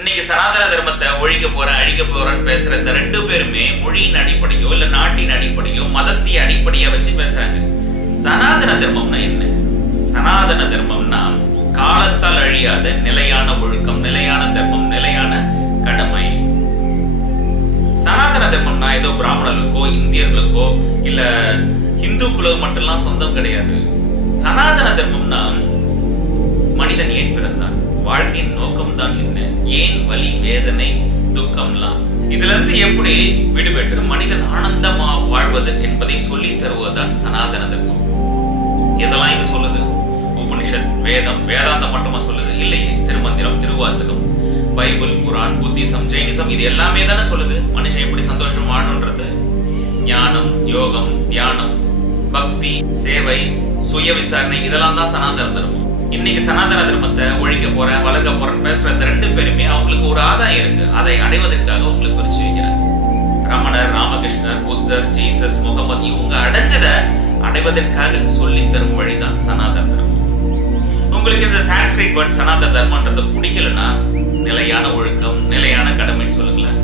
இன்னைக்கு சனாதன தர்மத்தை ஒழிக்க போறேன் அழிக்க போறேன்னு பேசுற இந்த ரெண்டு பேருமே மொழியின் அடிப்படையோ இல்ல நாட்டின் அடிப்படையோ மதத்தை அடிப்படையா வச்சு பேசுறாங்க. சனாதன தர்மம்னா என்ன? சனாதன தர்மம்னா காலத்தால் அழியாத நிலையான ஒழுக்கம், நிலையான தர்மம், நிலையான கடமை. சனாதன தர்மம்னா ஏதோ பிராமணர்களுக்கோ இந்தியர்களுக்கோ இல்ல இந்துக்களுக்கு மட்டும்லாம் சொந்தம் கிடையாது. சனாதன தர்மம்னா மனிதன் ஏன் பிறந்தான், வாழ்க்கையின் நோக்கம் தான் என்ன, ஏன் வலி வேதனை துக்கம்லாம், இதுல இருந்து எப்படி விடுபெற்று மனிதன் ஆனந்தமா வாழ்வது என்பதை சொல்லி தருவதுதான் சனாதன தர்மம். எதெல்லாம் இது சொல்லுது? உபனிஷத், வேதம், வேதாந்தம் மட்டுமா சொல்லுது? இல்லையே. திருமந்திரம், திருவாசகம், பைபிள், குரான், புத்திசம், ஜெயினிசம், இது எல்லாமே தானே சொல்லுது மனுஷன் எப்படி சந்தோஷம் வாழணும்ன்றது. ஞானம், யோகம், தியானம், பக்தி, சேவை, சுய விசாரணை, இதெல்லாம் தான் சனாதன தர்மம். இன்னைக்கு சனாதன தர்மத்தை ஒழிக்க போறேன் வளர்க்க போறேன் பேசுற இந்த ரெண்டு பேருமே அவங்களுக்கு ஒரு ஆதாயம் இருக்கு, அதை அடைவதற்காக உங்களுக்கு பிரிச்சு வைக்கிறாங்க. ரமணர், ராமகிருஷ்ணர், புத்தர், ஜீசஸ், முகமது இவங்க அடைஞ்சதை அடைவதற்காக சொல்லி தரும் வழிதான் சனாதன தர்மம். உங்களுக்கு இந்த சான்ஸ்கிரிட் வேர்ட் சனாதன தர்மன்றது பிடிக்கலன்னா நிலையான ஒழுக்கம், நிலையான கடமைன்னு சொல்லுங்களேன்.